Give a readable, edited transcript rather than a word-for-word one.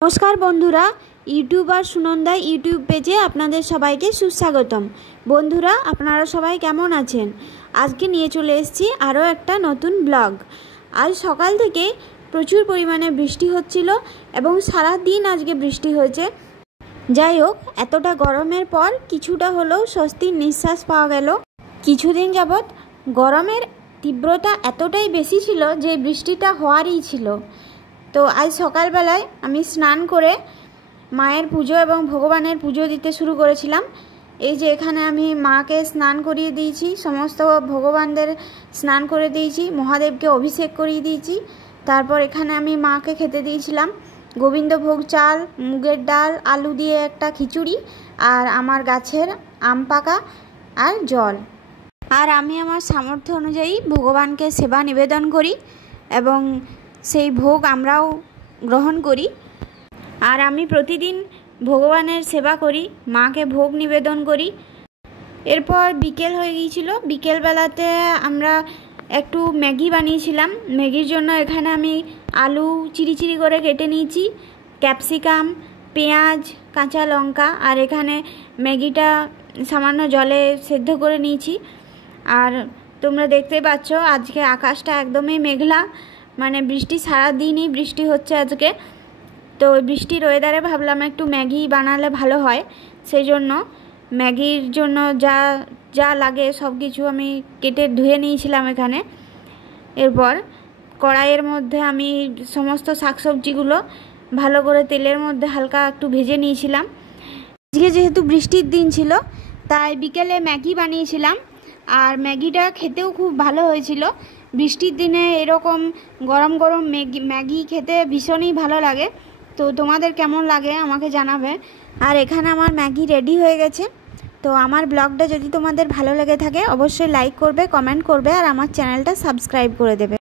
नमस्कार बंधुरा YouTuber Sunanda YouTube पेजे आपनादेर सबाइके सुस्वागतम। बंधुरा आपनारा सबाई केमन आछेन? आज के निये चले एसेछि आरो एकटा नतून ब्लग। आज सकाल थेके प्रचुर परिमाणे बृष्टि हच्छिलो एबं सारा दिन आजके बृष्टि हयेछे। जाई होक एतटा गरमेर पर किछुटा हलेও स्वस्तिर निश्वास पाওয়া गेल। किछुदिन याबत गरमेर तीव्रता एतटाई बेशी छिलो जे बृष्टिटा हওয়ারই छिलो। तो आज सकाल बेलाय आमी स्नान करे मायेर पुजो एवं भगवानेर पुजो दीते शुरू करेछिलाम। এই যে এখানে আমি মাকে স্নান করিয়ে দিয়েছি, সমস্ত ভগবানদের স্নান করে দিয়েছি, মহাদেবকে অভিষেক করিয়ে দিয়েছি। তারপর এখানে আমি মাকে খেতে দিয়েছিলাম গোবিন্দভোগ চাল, মুগের ডাল, আলু দিয়ে একটা খিচুড়ি আর আমার গাছের আম পাকা আর জল। আর আমি আমার সামর্থ্য অনুযায়ী ভগবানকে সেবা নিবেদন করি এবং সেই ভোগ আমরাও গ্রহণ করি। আর আমি প্রতিদিন ভগবানের সেবা করি, মাকে ভোগ নিবেদন করি। এরপর বিকেল হয়ে গিয়েছিল, বিকেলবেলাতে আমরা একটু ম্যাগি বানিয়েছিলাম। ম্যাগির জন্য এখানে আমি আলু চিরি চিরি করে কেটে নিয়েছি, ক্যাপসিকাম, পেঁয়াজ, কাঁচা লঙ্কা আর এখানে ম্যাগিটা সামান্য জলে সেদ্ধ করে নিয়েছি। আর তোমরা দেখতে পাচ্ছ আজকে আকাশটা একদমই মেঘলা, মানে বৃষ্টি সারা দিনই বৃষ্টি হচ্ছে আজকে। তো বৃষ্টির ওয়েদারে ভাবলাম একটু ম্যাগি বানালে ভালো হয়, সেই জন্য ম্যাগির জন্য যা যা লাগে সব কিছু আমি কেটে ধুয়ে নিয়েছিলাম এখানে। এরপর কড়াইয়ের মধ্যে আমি সমস্ত শাকসবজিগুলো ভালো করে তেলের মধ্যে হালকা একটু ভেজে নিয়েছিলাম। আজকে যেহেতু বৃষ্টির দিন ছিল তাই বিকেলে ম্যাগি বানিয়েছিলাম আর ম্যাগিটা খেতেও খুব ভালো হয়েছিল। বৃষ্টির দিনে এরকম গরম গরম ম্যাগি খেতে ভীষণই ভালো লাগে। তো তোমাদের কেমন লাগে আমাকে জানাবে। আর এখানে আমার ম্যাগি রেডি হয়ে গেছে। তো আমার ব্লগটা যদি তোমাদের ভালো লেগে থাকে অবশ্যই লাইক করবে, কমেন্ট করবে আর আমার চ্যানেলটা সাবস্ক্রাইব করে দেবে।